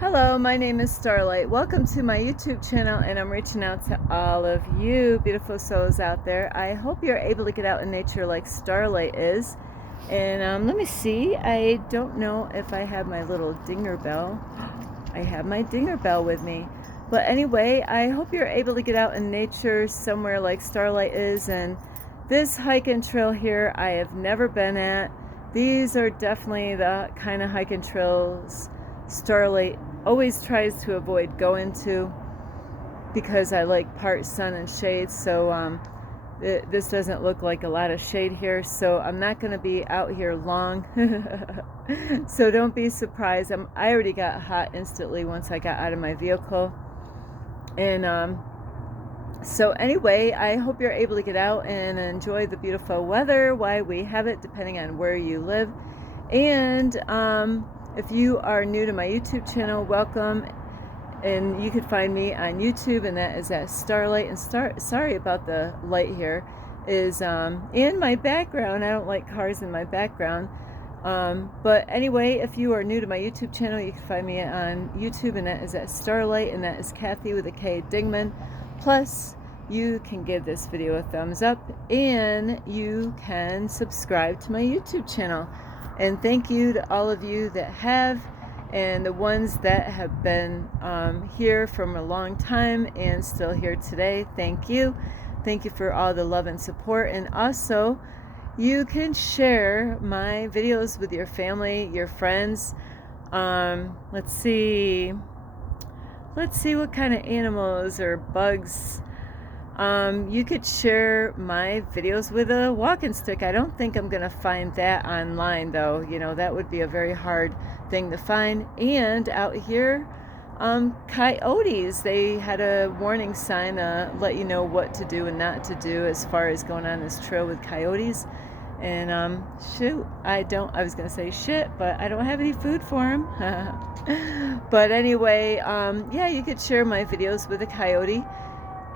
Hello, my name is Starlight. Welcome to my YouTube channel, and I'm reaching out to all of you beautiful souls out there. I hope you're able to get out in nature like Starlight is. And let me see, I don't know if I have my little dinger bell. I have my dinger bell with me. But anyway, I hope you're able to get out in nature somewhere like Starlight is. And this hike and trail here I have never been at. These are definitely the kind of hike and trails Starlight always tries to avoid going to because I like part sun and shade. So this doesn't look like a lot of shade here, so I'm not going to be out here long. So don't be surprised. I already got hot instantly once I got out of my vehicle. And so anyway, I hope you're able to get out and enjoy the beautiful weather while we have it, depending on where you live. And if you are new to my YouTube channel, welcome. And you can find me on YouTube, and that is at Starlight. And sorry about the light here, is in my background. I don't like cars in my background. But anyway, if you are new to my YouTube channel, you can find me on YouTube, and that is at Starlight, and that is Kathy with a K Dingman. Plus, you can give this video a thumbs up, and you can subscribe to my YouTube channel. And thank you to all of you that have, and the ones that have been here from a long time and still here today. Thank you. Thank you for all the love and support. And also, you can share my videos with your family, your friends. Let's see what kind of animals or bugs. You could share my videos with a walking stick. I don't think I'm gonna find that online though. You know, that would be a very hard thing to find. And out here, coyotes, they had a warning sign to let you know what to do and not to do as far as going on this trail with coyotes. And shoot, I was gonna say shit, but I don't have any food for them. But anyway, yeah, you could share my videos with a coyote.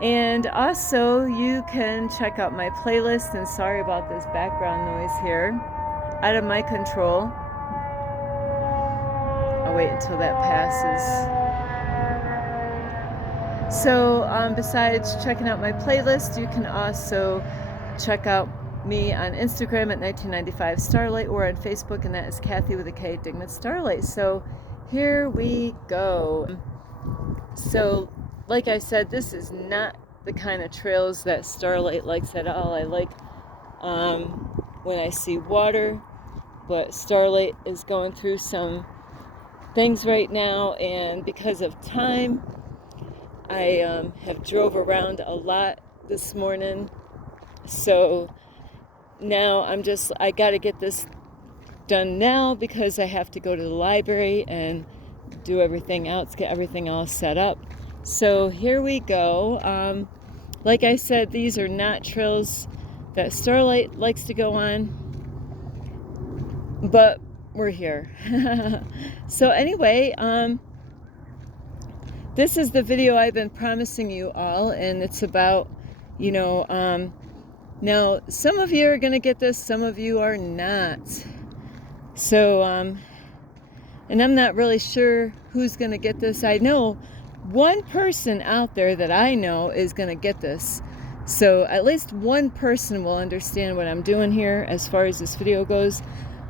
And also, you can check out my playlist. And sorry about this background noise here, out of my control. I'll wait until that passes. So besides checking out my playlist, you can also check out me on Instagram at 1995 Starlight, or on Facebook, and that is Kathy with a K Dingman Starlight. So here we go. So like I said, this is not the kind of trails that Starlight likes at all. I like when I see water, but Starlight is going through some things right now, and because of time, I have drove around a lot this morning. So now I got to get this done now because I have to go to the library and do everything else, get everything all set up. So here we go. Like I said, these are not trails that Starlight likes to go on, but we're here. So anyway, this is the video I've been promising you all, and it's about, now some of you are going to get this, some of you are not. So, and I'm not really sure who's going to get this. I know one person out there that I know is going to get this. So at least one person will understand what I'm doing here as far as this video goes.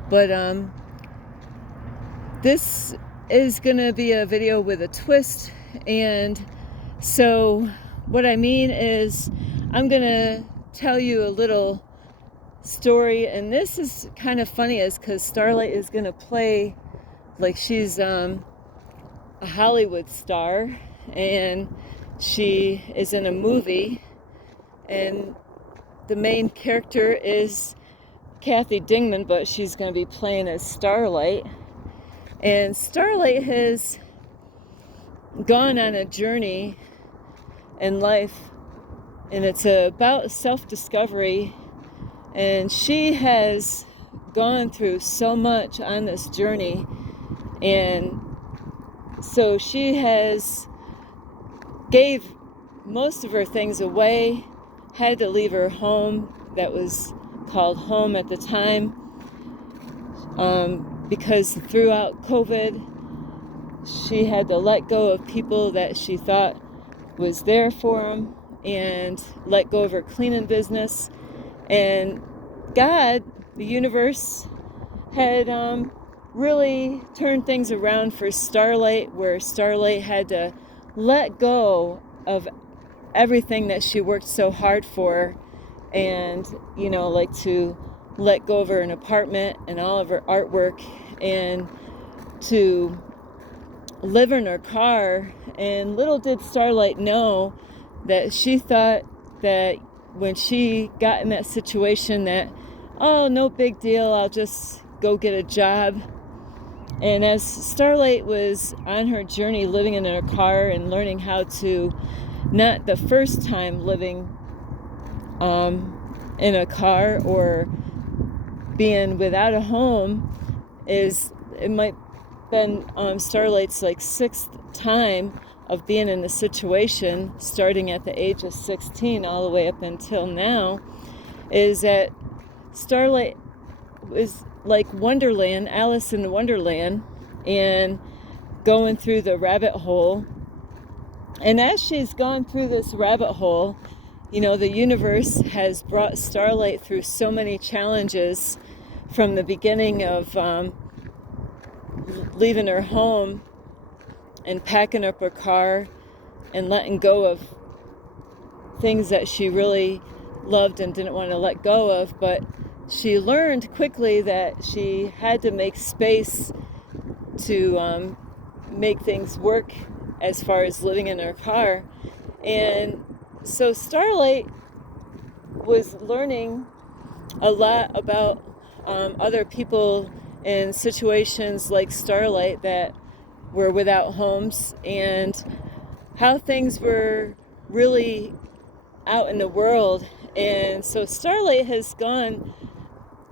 But this is going to be a video with a twist. And so what I mean is I'm going to tell you a little story. And this is kind of funny because Starlight is going to play like she's a Hollywood star, and she is in a movie, and the main character is Kathy Dingman, but she's going to be playing as Starlight. And Starlight has gone on a journey in life, and it's about self-discovery, and she has gone through so much on this journey. And so she gave most of her things away, had to leave her home that was called home at the time, because throughout COVID, she had to let go of people that she thought was there for them, and let go of her cleaning business. And God, the universe, had really turned things around for Starlight, where Starlight had to let go of everything that she worked so hard for, and like to let go of her an apartment and all of her artwork, and to live in her car. And little did Starlight know that she thought that when she got in that situation that, oh, no big deal, I'll just go get a job. And as Starlight was on her journey living in her car and learning how to, not the first time living in a car or being without a home, it might been Starlight's like 6th time of being in the situation, starting at the age of 16 all the way up until now, is that Starlight was like Wonderland, Alice in Wonderland, and going through the rabbit hole. And as she's gone through this rabbit hole, the universe has brought Starlight through so many challenges, from the beginning of leaving her home and packing up her car and letting go of things that she really loved and didn't want to let go of. But she learned quickly that she had to make space to make things work as far as living in her car. And so Starlight was learning a lot about other people in situations like Starlight that were without homes, and how things were really out in the world. And so Starlight has gone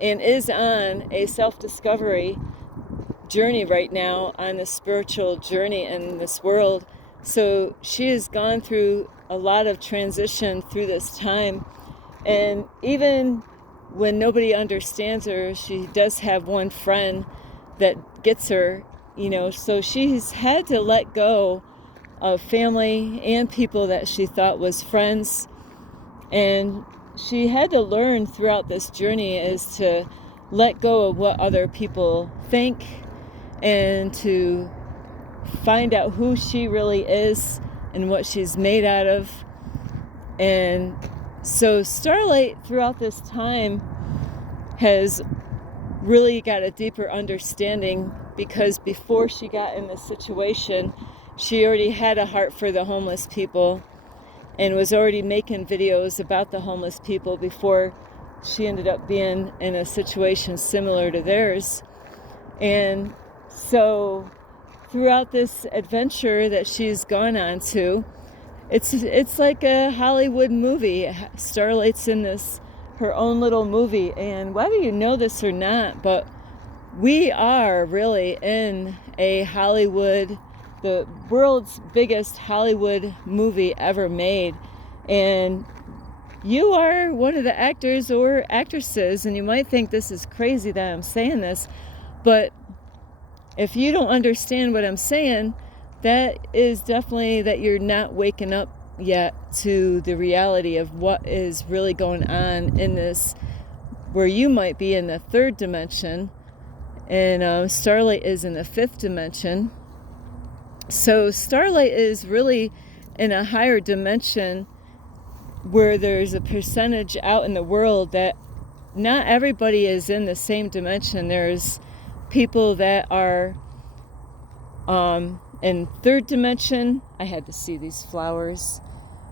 and is on a self-discovery journey right now, on the spiritual journey in this world. So she has gone through a lot of transition through this time, and even when nobody understands her, she does have one friend that gets her, so she's had to let go of family and people that she thought was friends. And she had to learn throughout this journey is to let go of what other people think, and to find out who she really is and what she's made out of. And so Starlight throughout this time has really got a deeper understanding, because before she got in this situation, she already had a heart for the homeless people and was already making videos about the homeless people before she ended up being in a situation similar to theirs. And so throughout this adventure that she's gone on to, it's like a Hollywood movie. Starlight's in this her own little movie, and whether you know this or not, but we are really in a Hollywood, the world's biggest Hollywood movie ever made. And you are one of the actors or actresses, and you might think this is crazy that I'm saying this, but if you don't understand what I'm saying, that is definitely that you're not waking up yet to the reality of what is really going on in this, where you might be in the 3rd dimension, and Starlight is in the 5th dimension. So Starlight is really in a higher dimension, where there's a percentage out in the world that not everybody is in the same dimension. There's people that are in 3rd dimension. I had to see these flowers.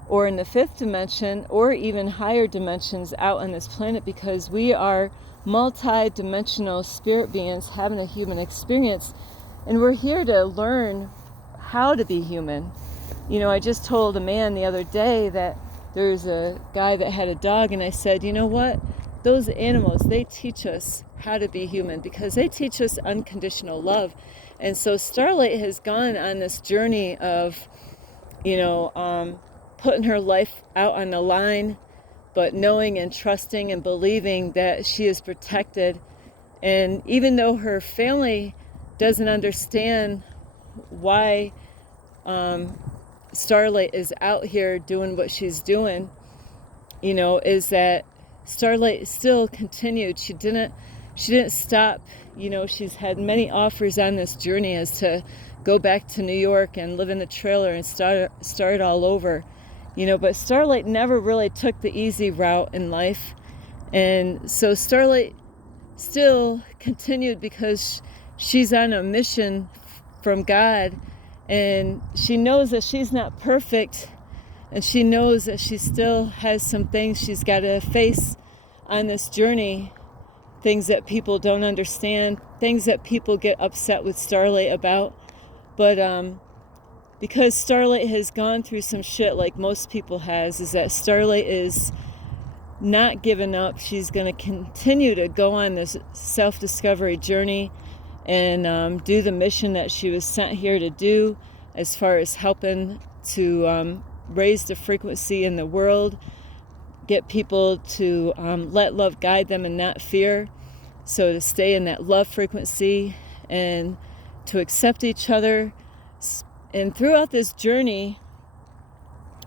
Or in the 5th dimension, or even higher dimensions out on this planet, because we are multi-dimensional spirit beings having a human experience, and we're here to learn how to be human. I just told a man the other day that there's a guy that had a dog, and I said, you know what? Those animals, they teach us how to be human, because they teach us unconditional love. And so Starlight has gone on this journey of, putting her life out on the line, but knowing and trusting and believing that she is protected. And even though her family doesn't understand why Starlight is out here doing what she's doing, is that Starlight still continued. She didn't stop. She's had many offers on this journey as to go back to New York and live in the trailer and start all over. But Starlight never really took the easy route in life. And so Starlight still continued because she's on a mission from God, and she knows that she's not perfect, and she knows that she still has some things she's got to face on this journey, things that people don't understand, things that people get upset with Starlight about. But because Starlight has gone through some shit like most people has, is that Starlight is not giving up. She's going to continue to go on this self-discovery journey and do the mission that she was sent here to do, as far as helping to raise the frequency in the world, get people to let love guide them and not fear. So to stay in that love frequency and to accept each other. And throughout this journey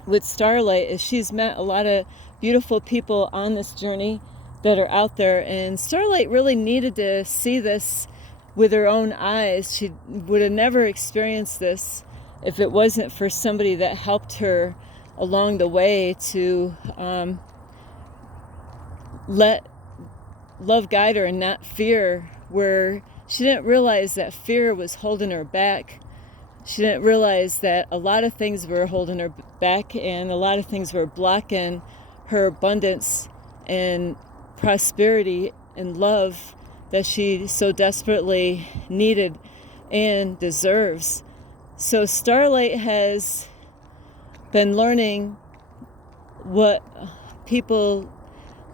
with Starlight, is she's met a lot of beautiful people on this journey that are out there, and Starlight really needed to see this with her own eyes. She would have never experienced this if it wasn't for somebody that helped her along the way to let love guide her and not fear, where she didn't realize that fear was holding her back. She didn't realize that a lot of things were holding her back, and a lot of things were blocking her abundance and prosperity and love that she so desperately needed and deserves. So Starlight has been learning what people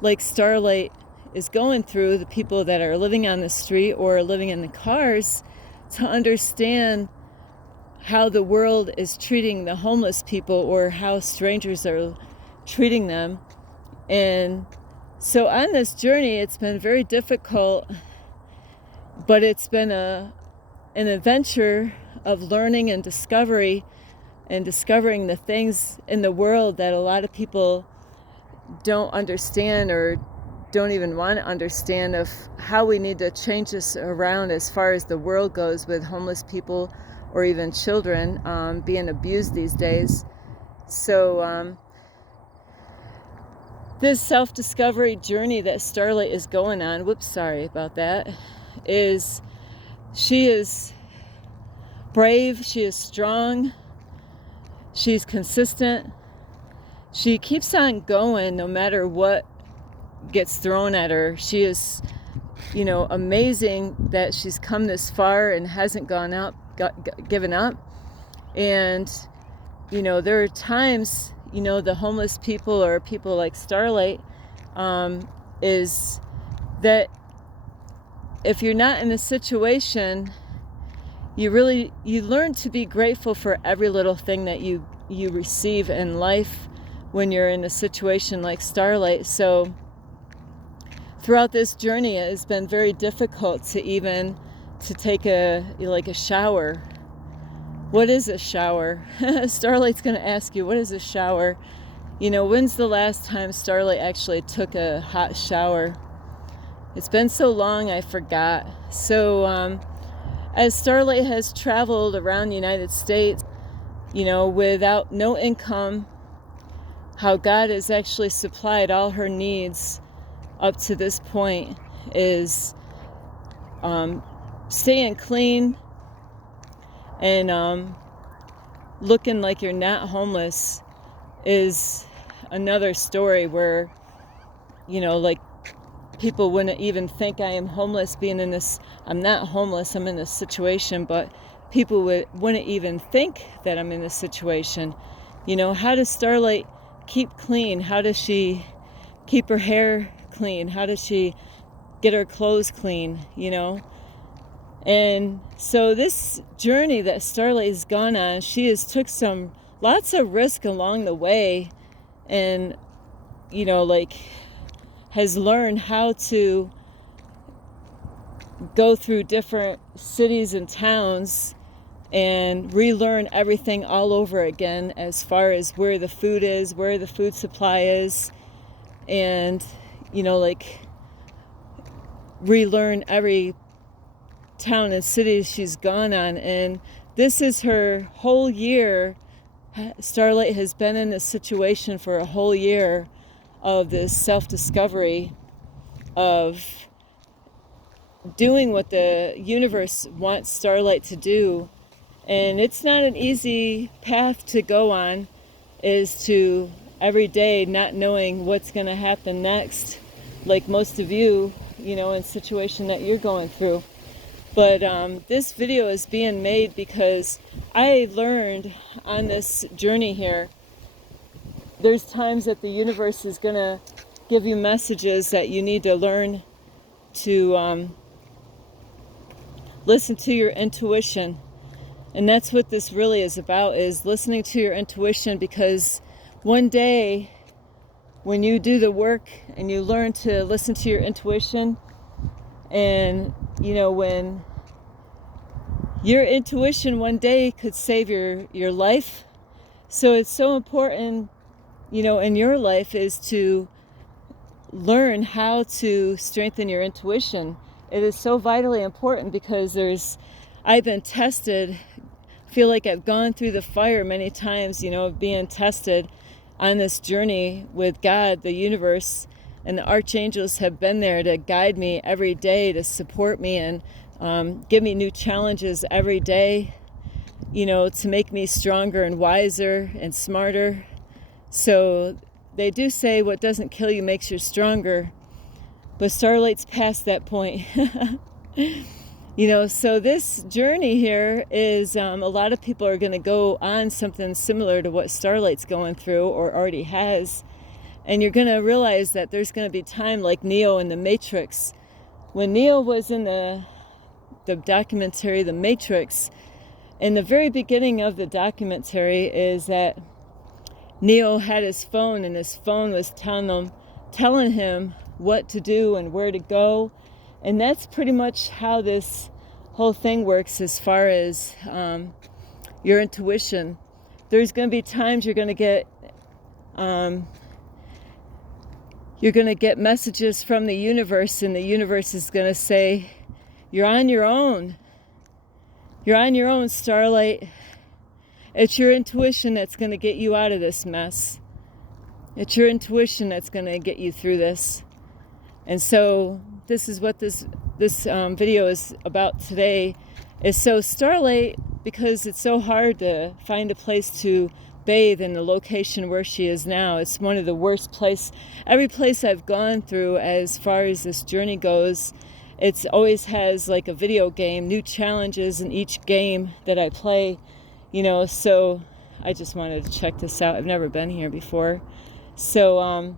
like Starlight is going through, the people that are living on the street or living in the cars, to understand how the world is treating the homeless people, or how strangers are treating them. And so on this journey, it's been very difficult, but it's been an adventure of learning and discovery, and discovering the things in the world that a lot of people don't understand or don't even want to understand, of how we need to change this around as far as the world goes, with homeless people or even children being abused these days. So this self-discovery journey that Starlight is going on, sorry about that, is she is brave, she is strong, she's consistent, she keeps on going no matter what gets thrown at her. She is, amazing that she's come this far and hasn't given up. And, there are times, the homeless people or people like Starlight, is that if you're not in a situation, you learn to be grateful for every little thing that you receive in life when you're in a situation like Starlight. So throughout this journey, it has been very difficult to take a shower. What is a shower? Starlight's going to ask you, what is a shower? When's the last time Starlight actually took a hot shower? It's been so long, I forgot. So as Starlight has traveled around the United States, without no income, how God has actually supplied all her needs up to this point is staying clean and looking like you're not homeless is another story where, like, people wouldn't even think I am homeless being in this. I'm not homeless, I'm in this situation, but people wouldn't even think that I'm in this situation. How does Starlight keep clean? How does she keep her hair clean? How does she get her clothes clean? And so this journey that Starlight has gone on, she has took lots of risk along the way, and has learned how to go through different cities and towns and relearn everything all over again as far as where the food is, where the food supply is, and, like, relearn every town and city she's gone on. And this is her whole year. Starlight has been in this situation for a whole year of this self-discovery, of doing what the universe wants Starlight to do. And it's not an easy path to go on, is to every day not knowing what's going to happen next, like most of you, in situation that you're going through. But this video is being made because I learned on this journey here, there's times that the universe is going to give you messages that you need to learn to listen to your intuition. And that's what this really is about, is listening to your intuition, because one day when you do the work and you learn to listen to your intuition, and when your intuition one day could save your life. So it's so important, in your life, is to learn how to strengthen your intuition. It is so vitally important because I've been tested, feel like I've gone through the fire many times, being tested on this journey with God, the universe, and the archangels have been there to guide me every day, to support me, and give me new challenges every day, to make me stronger and wiser and smarter. So they do say what doesn't kill you makes you stronger, but Starlight's past that point. So this journey here is, a lot of people are going to go on something similar to what Starlight's going through or already has. And you're going to realize that there's going to be time like Neo in the Matrix. When Neo was in the documentary, The Matrix, in the very beginning of the documentary is that Neo had his phone, and his phone was telling him what to do and where to go. And that's pretty much how this whole thing works as far as your intuition. There's going to be times you're going to get messages from the universe, and the universe is going to say, you're on your own. You're on your own, Starlight. It's your intuition that's going to get you out of this mess. It's your intuition that's going to get you through this. And so this is what this video is about today. Is so Starlight, because it's so hard to find a place to bathe in the location where she is now. It's one of the worst places. Every place I've gone through as far as this journey goes, it always has like a video game, new challenges in each game that I play, so I just wanted to check this out. I've never been here before. So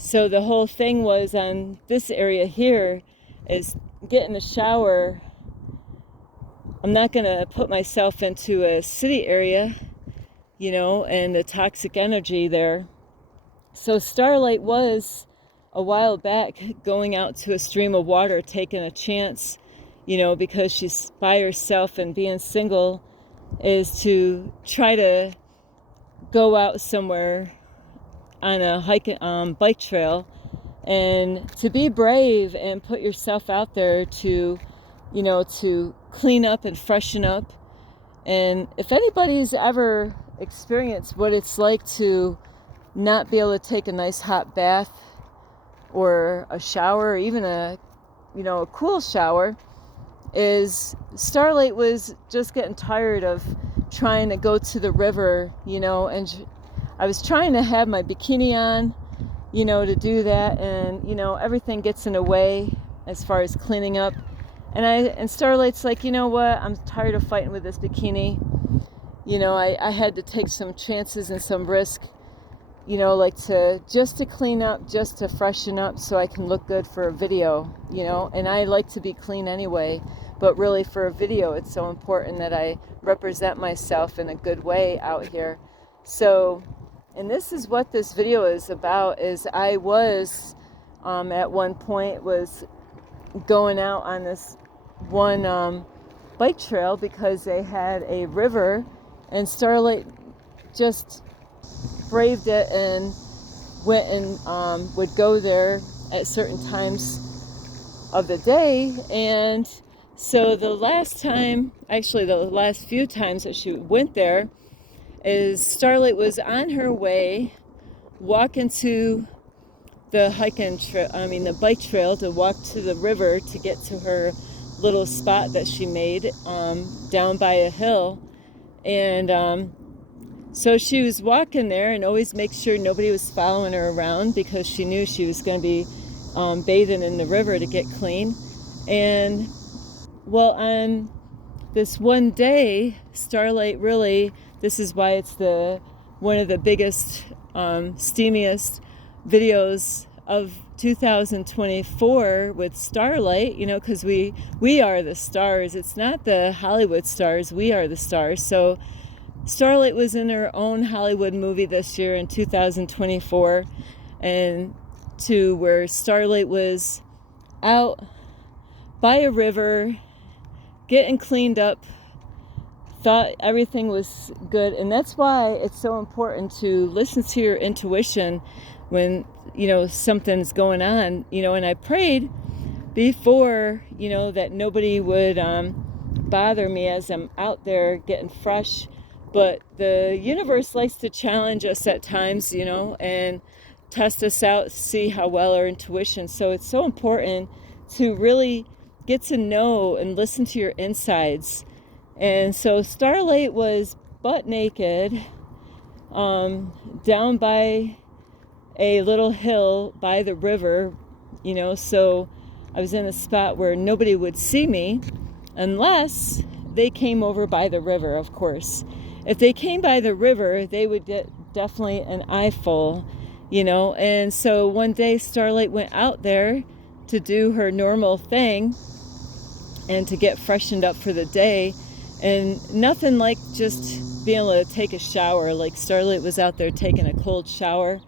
the whole thing was on this area here is get in the shower. I'm not going to put myself into a city area, and the toxic energy there. So Starlight was a while back going out to a stream of water, taking a chance, because she's by herself, and being single is to try to go out somewhere on a bike trail, and to be brave and put yourself out there to clean up and freshen up. And if anybody's ever experienced what it's like to not be able to take a nice hot bath or a shower, or even a cool shower, is Starlight was just getting tired of trying to go to the river, and I was trying to have my bikini on, to do that, and everything gets in the way as far as cleaning up. And Starlight's like, what? I'm tired of fighting with this bikini. I had to take some chances and some risk, just to clean up, just to freshen up so I can look good for a video, and I like to be clean anyway, but really for a video, it's so important that I represent myself in a good way out here. So, and this is what this video is about, is I was, at one point, was going out on this one bike trail because they had a river, and Starlight just braved it and went and would go there at certain times of the day. And so the last few times that she went there, is Starlight was on her way walking to the bike trail to walk to the river to get to her little spot that she made down by a hill. And so she was walking there and always make sure nobody was following her around, because she knew she was going to be bathing in the river to get clean. And well, on this one day, Starlight really, this is why it's one of the biggest, steamiest videos of 2024 with Starlight, because we are the stars. It's not the Hollywood stars, we are the stars. So Starlight was in her own Hollywood movie this year in 2024, and to where Starlight was out by a river getting cleaned up, thought everything was good. And that's why it's so important to listen to your intuition when something's going on, and I prayed before, that nobody would bother me as I'm out there getting fresh. But the universe likes to challenge us at times, and test us out, see how well our intuition. So it's so important to really get to know and listen to your insides. And so Starlight was butt naked down by a little hill by the river, so I was in a spot where nobody would see me unless they came over by the river, of course. If they came by the river, they would get definitely an eyeful, and so one day Starlight went out there to do her normal thing and to get freshened up for the day. And nothing like just being able to take a shower. Like Starlight was out there taking a cold shower,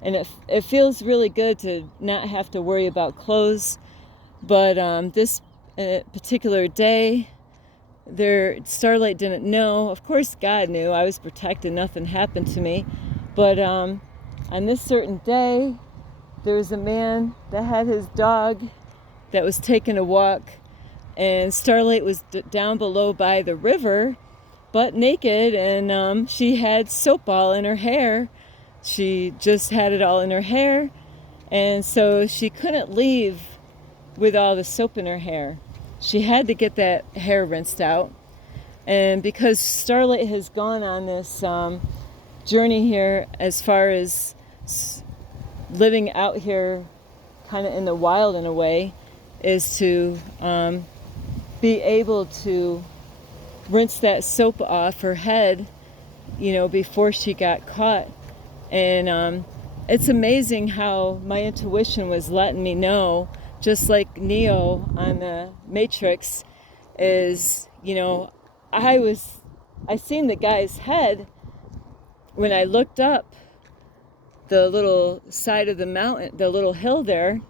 and it feels really good to not have to worry about clothes. But this particular day, Starlight didn't know. Of course God knew. I was protected, nothing happened to me. But on this certain day, there was a man that had his dog that was taking a walk, and Starlight was down below by the river, butt naked, and she had soap all in her hair. She just had it all in her hair, and so she couldn't leave with all the soap in her hair. She had to get that hair rinsed out. And because Starlight has gone on this journey here as far as living out here kind of in the wild in a way, is to be able to rinse that soap off her head, before she got caught. And it's amazing how my intuition was letting me know, just like Neo on the Matrix, is, I seen the guy's head when I looked up the little side of the mountain, the little hill there,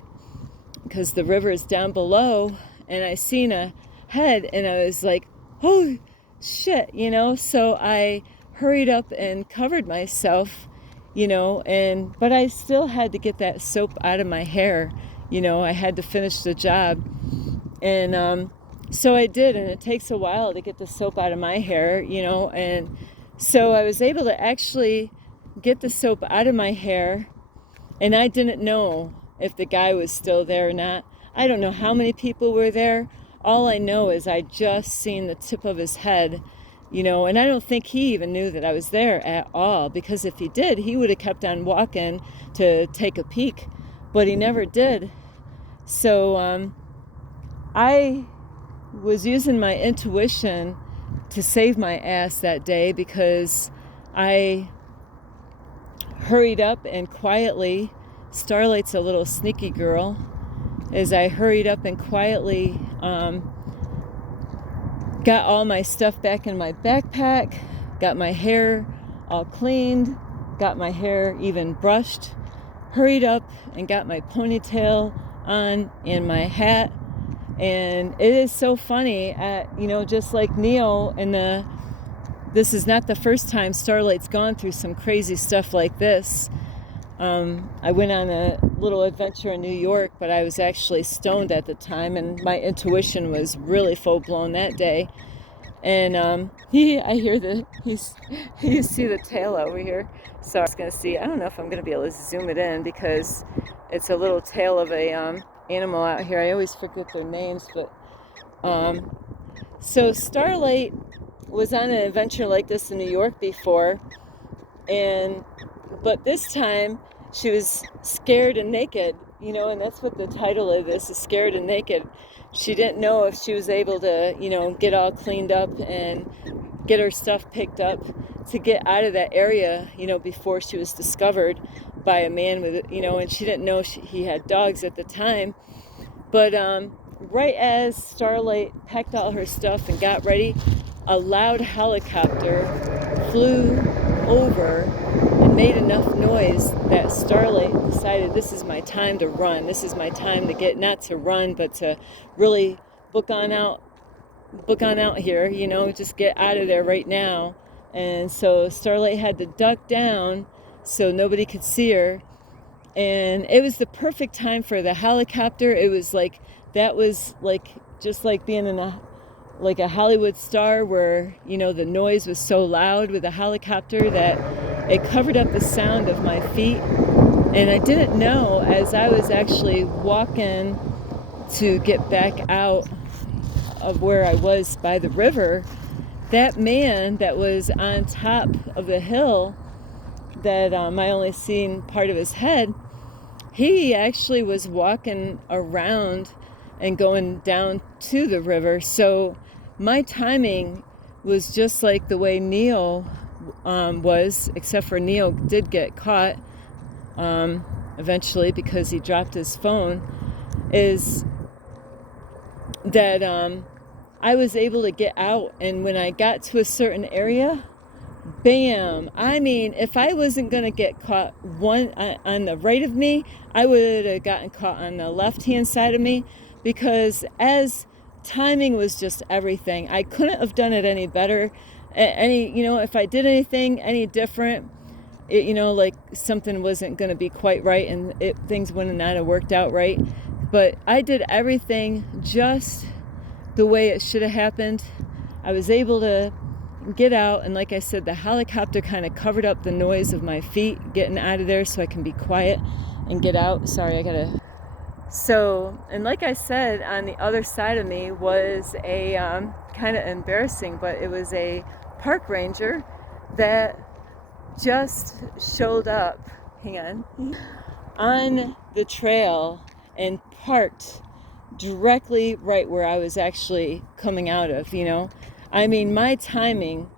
because the river is down below, and I seen a head, and I was like, oh shit, so I hurried up and covered myself, but I still had to get that soap out of my hair. I had to finish the job, and so I did, and it takes a while to get the soap out of my hair, and so I was able to actually get the soap out of my hair, and I didn't know if the guy was still there or not. I don't know how many people were there. All I know is I just seen the tip of his head, and I don't think he even knew that I was there at all, because if he did, he would have kept on walking to take a peek, but he never did. So I was using my intuition to save my ass that day, because I hurried up and quietly, Starlight's a little sneaky girl, as I hurried up and quietly got all my stuff back in my backpack, got my hair all cleaned, got my hair even brushed, hurried up and got my ponytail on and my hat, And it is so funny just like Neo this is not the first time Starlight's gone through some crazy stuff like this. I went on a little adventure in New York, but I was actually stoned at the time, and my intuition was really full-blown that day. And I hear you see the tail over here. So I was going to see, I don't know if I'm going to be able to zoom it in because it's a little tail of a animal out here. I always forget their names, but so Starlight was on an adventure like this in New York before, but this time she was scared and naked, and that's what the title of this is, Scared and Naked. She didn't know if she was able to, get all cleaned up and get her stuff picked up to get out of that area, before she was discovered by a man with, and she didn't know he had dogs at the time. But right as Starlight packed all her stuff and got ready, a loud helicopter flew over and made enough noise that Starlight decided, this is my time to run. This is my time to get, not to run, but to really book on out here, just get out of there right now. And so Starlight had to duck down so nobody could see her. And it was the perfect time for the helicopter. It was like, that was like, just like being in a Hollywood star where, the noise was so loud with the helicopter that it covered up the sound of my feet. And I didn't know, as I was actually walking to get back out of where I was by the river, that man that was on top of the hill that I only seen part of his head, he actually was walking around and going down to the river. So my timing was just like the way Neo was, except for Neo did get caught eventually because he dropped his phone, is that I was able to get out, and when I got to a certain area, bam! I mean, if I wasn't going to get caught on the right of me, I would have gotten caught on the left-hand side of me, because as timing was just everything. I couldn't have done it any better. If I did anything any different, like something wasn't going to be quite right, and things wouldn't not have worked out right. But I did everything just the way it should have happened. I was able to get out, and like I said, the helicopter kind of covered up the noise of my feet getting out of there so I can be quiet and get out. Sorry, So, and like I said, on the other side of me was a kind of embarrassing, but it was a park ranger that just showed up, on the trail and parked directly right where I was actually coming out of, I mean, my timing.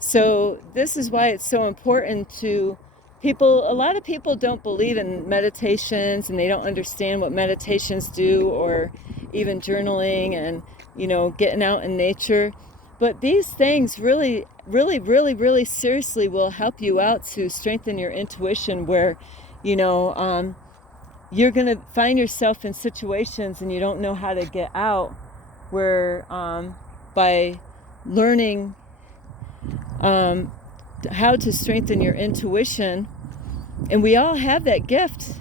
So this is why it's so important to people. A lot of people don't believe in meditations, and they don't understand what meditations do, or even journaling and, getting out in nature. But these things really, really, really, really seriously will help you out to strengthen your intuition, where, you're going to find yourself in situations and you don't know how to get out, where by learning how to strengthen your intuition, and we all have that gift.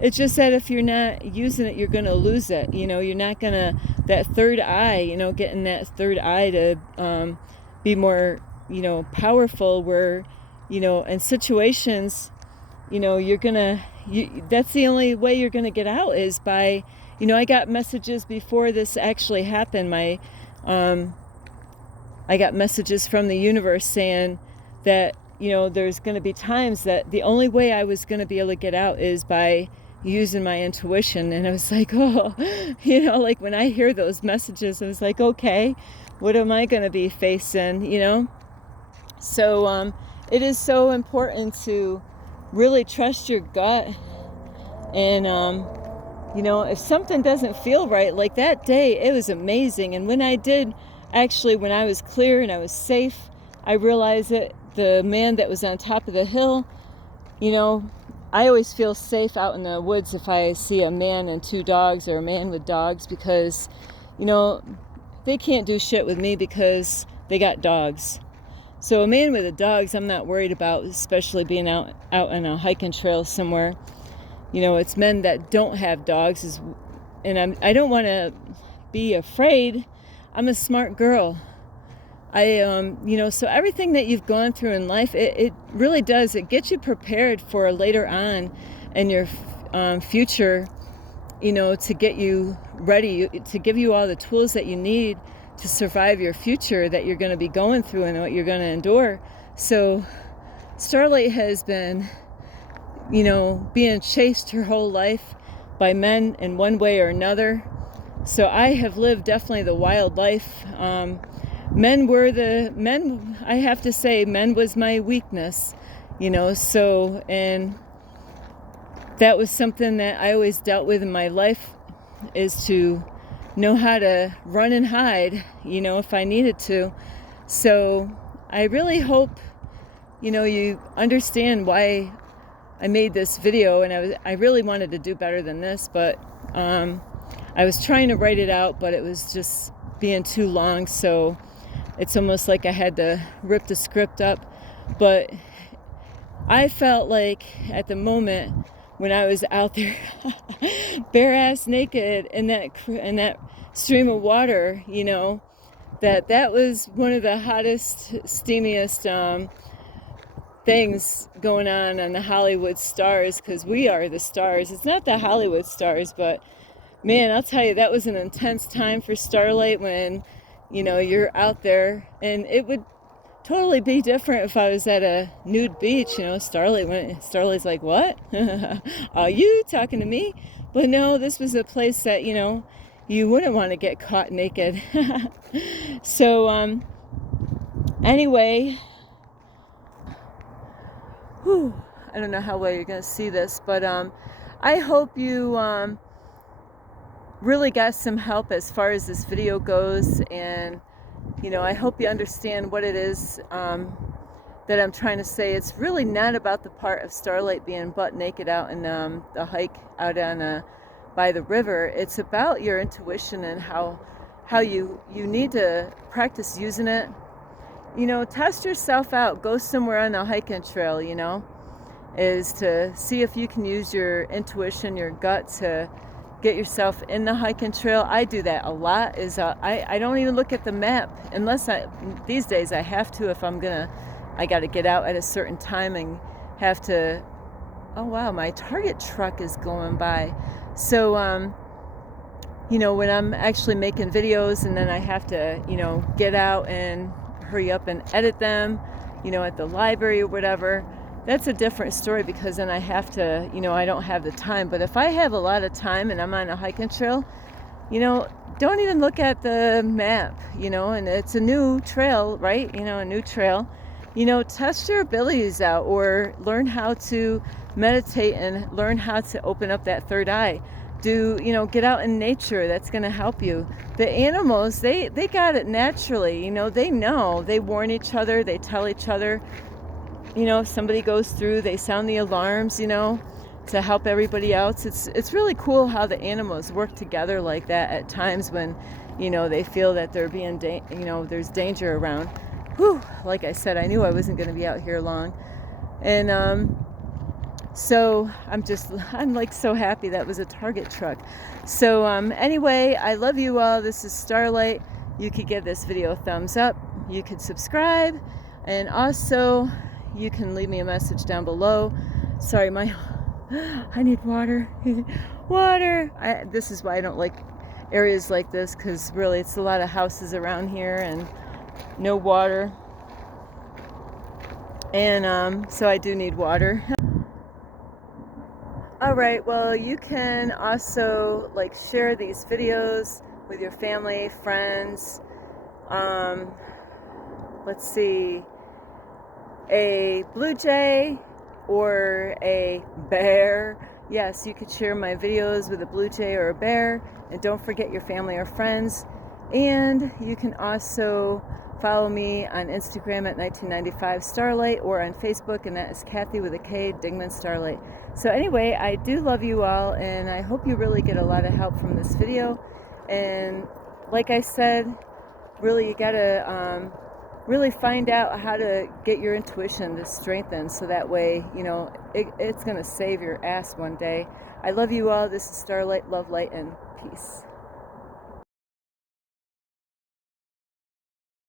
It's just that if you're not using it, you're going to lose it. You're not going to, that third eye, getting that third eye to be more, powerful, where, in situations, you're going to, that's the only way you're going to get out, is by, I got messages before this actually happened. I got messages from the universe saying that, there's going to be times that the only way I was going to be able to get out is by using my intuition. And I was like, oh, like when I hear those messages, I was like, okay, what am I going to be facing, So it is so important to really trust your gut. And, if something doesn't feel right, like that day, it was amazing. And when I was clear and I was safe, I realized that the man that was on top of the hill, I always feel safe out in the woods if I see a man and two dogs, or a man with dogs, because you know, they can't do shit with me because they got dogs. So a man with the dogs, I'm not worried about, especially being out on a hiking trail somewhere. You know, it's men that don't have dogs, and I don't want to be afraid. I'm a smart girl. You know, so everything that you've gone through in life, it really does. It gets you prepared for later on in your future, you know, to get you ready, to give you all the tools that you need to survive your future that you're going to be going through and what you're going to endure. So Starlight has been, you know, being chased her whole life by men in one way or another. So I have lived definitely the wild life. I have to say, men was my weakness, you know, so, and that was something that I always dealt with in my life, is to know how to run and hide, you know, if I needed to. So I really hope, you know, you understand why I made this video, and I really wanted to do better than this, but I was trying to write it out, but it was just being too long, so it's almost like I had to rip the script up. But I felt like at the moment when I was out there bare ass naked in that stream of water, you know, that was one of the hottest, steamiest things going on the Hollywood stars, because we are the stars. It's not the Hollywood stars, but man, I'll tell you, that was an intense time for Starlight when, you know, you're out there. And it would totally be different if I was at a nude beach, you know. Starlight's like, what? Are you talking to me? But no, this was a place that, you know, you wouldn't want to get caught naked. So, anyway, I don't know how well you're going to see this, but I hope you really got some help as far as this video goes, and you know, I hope you understand what it is that I'm trying to say. It's really not about the part of Starlight being butt naked out in the hike out on by the river. It's about your intuition and how you need to practice using it. You know, test yourself out. Go somewhere on a hiking trail, you know, is to see if you can use your intuition, your gut, to get yourself in the hiking trail. I do that a lot. I don't even look at the map unless these days I have to, if I got to get out at a certain time and have to. Oh wow, my Target truck is going by. So you know, when I'm actually making videos and then I have to, you know, get out and hurry up and edit them, you know, at the library or whatever, that's a different story, because then I have to, you know, I don't have the time. But if I have a lot of time and I'm on a hiking trail, you know, don't even look at the map, you know, and it's a new trail, right? You know, a new trail, you know, test your abilities out, or learn how to meditate and learn how to open up that third eye. You know, get out in nature. That's going to help you. The animals, they got it naturally, you know, they know, they warn each other, they tell each other. You know, if somebody goes through, they sound the alarms, you know, to help everybody else. It's really cool how the animals work together like that at times when, you know, they feel that they're being, you know, there's danger around. Whew, like I said, I knew I wasn't going to be out here long. And so I'm like so happy that was a Target truck. So anyway, I love you all. This is Starlight. You could give this video a thumbs up. You could subscribe. And also, you can leave me a message down below. Sorry, I need water. Water. This is why I don't like areas like this, because really it's a lot of houses around here and no water. And so I do need water. All right, well, you can also like share these videos with your family, friends. Let's see. A blue jay or a bear. Yes, you could share my videos with a blue jay or a bear. And don't forget your family or friends. And you can also follow me on Instagram at 1995 Starlight, or on Facebook, and that is Kathy with a K, Dingman Starlight. So anyway, I do love you all, and I hope you really get a lot of help from this video. And like I said, really you gotta really find out how to get your intuition to strengthen, so that way, you know, it's gonna save your ass one day. I love you all. This is Starlight, love, light, and peace.